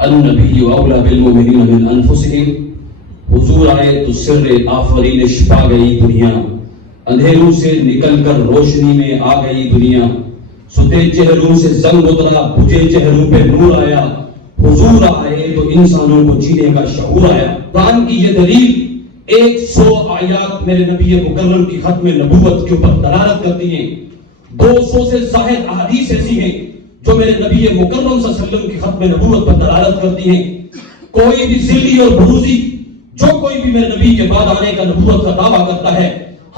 النبی اولا بالمؤمنین من انفسہم، حضور آئے تو سر آفرین چھپا گئی دنیا، اندھیروں سے نکل کر روشنی میں آ گئی دنیا، ستے چہروں سے زنگ اترا بجھے چہروں پہ نور آیا، حضور آئے تو انسانوں کو جینے کا شعور آیا۔ قرآن کی یہ دلیل 100 آیات میرے نبی مکرم کی ختم نبوت کے اوپر دلالت کرتی ہیں، 200 سے زائد احادیث ایسی ہیں جو میرے نبی مکرم صلی اللہ علیہ وسلم کی ختم نبوت پر دلالت کرتی ہیں۔ کوئی بھی ذلی اور بروزی جو کوئی بھی میرے نبی کے بعد آنے کا نبوت کا دعویٰ کرتا ہے،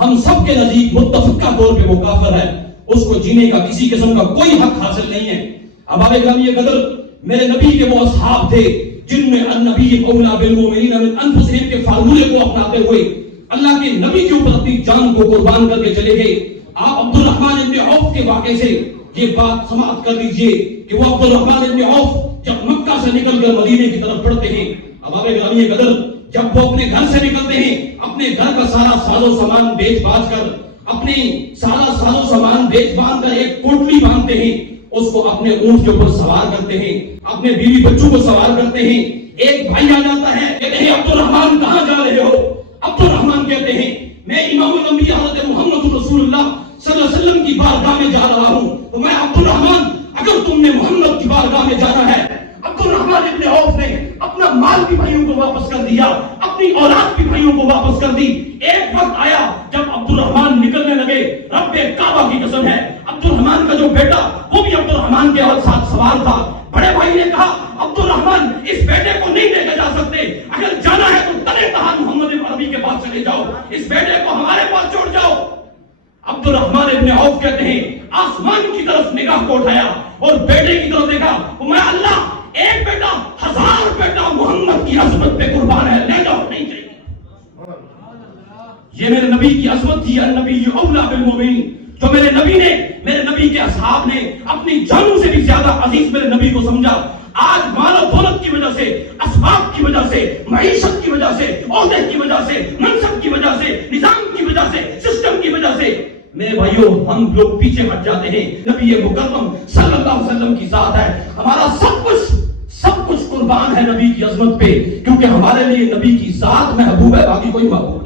ہم سب کے نزدیک متفقہ طور پہ وہ کافر ہے، اس کو جینے کا کسی قسم کا کوئی حق حاصل نہیں ہے۔ ہمارے گرامی قدر میرے نبی کے وہ اصحاب تھے جن میں النبی اولا بالمؤمنین من انفسہم کے فارمولے کو اپناتے ہوئے اللہ کے نبی کے اوپر اپنی جان کو قربان کر کے چلے گئے۔ آپ عبد الرحمن ابن عوف کے واقعے سے یہ بات سماعت کر لیجئے کہ وہ عبد الرحمن ابن عوف جب مکہ سے نکل کر مدینے کی طرف بڑھتے ہیں، ہمارے گرامی قدر جب وہ اپنے گھر سے نکلتے ہیں، اپنے گھر کا سارا ساز و سامان بیچ باچ کر، اپنی سارا ساز و سامان بیچ باندھ کر ایک کوٹلی باندھتے ہیں، اس کو اپنے اونٹ کے اوپر سوار کرتے ہیں، اپنے بیوی بچوں کو سوار کرتے ہیں۔ ایک بھائی آ جاتا ہے، کہتے ہیں عبد الرحمن کہاں جا رہے ہو؟ عبد الرحمن کہتے ہیں میں امام الانبیاء حضرت محمد رسول اللہ صلی اللہ علیہ وسلم کی بارگاہ میں جا رہا ہوں۔ تو میں عبد الرحمن، اگر تم نے محمد کی بارگاہ میں جانا ہے، عبد الرحمن ابن عوف نے اپنا مال بھی بھائیوں کو واپس کر دیا، اپنی اولاد بھی بھائیوں کو واپس کر دی۔ ایک وقت آیا جب عبد الرحمن نکلنے لگے، رب کعبہ کی قسم ہے عبد الرحمن کا جو بیٹا وہ بھی عبد الرحمن کے ساتھ سوار تھا۔ بڑے بھائی نے کہا عبد الرحمن اس بیٹے کو نہیں لے کے جا سکتے، اگر جانا ہے تو تنے تہان محمد عربی کے پاس چلے جاؤ، اس بیٹے کو ہمارے پاس چھوڑ جاؤ۔ عبد الرحمن ابن عوف کہتے ہیں آسمان کی طرف نگاہ کو اٹھایا اور بیٹے کی طرف دیکھا، میں اللہ ایک بیٹا 1000 بیٹا محمد کی عظمت پہ قربان ہے، لے جاؤ، نہیں چاہیے۔ یہ میرے نبی کی عظمت تھی، النبی اولا بالمؤمنین، جو میرے نبی نے، میرے نبی کے اصحاب نے اپنی جانوں سے بھی زیادہ عزیز میرے نبی کو سمجھا۔ آج مال و دولت کی وجہ سے، اسباب کی وجہ سے، معیشت کی وجہ سے، عہدے کی وجہ سے، منصب کی وجہ سے، نظام کی وجہ سے، سسٹم کی وجہ سے میرے بھائیوں ہم لوگ پیچھے ہٹ جاتے ہیں۔ نبی مکرم صلی اللہ علیہ وسلم کی ذات ہے، ہمارا سب کچھ قربان ہے نبی کی عظمت پہ، کیونکہ ہمارے لیے نبی کی ذات محبوب ہے، باقی کوئی محبوب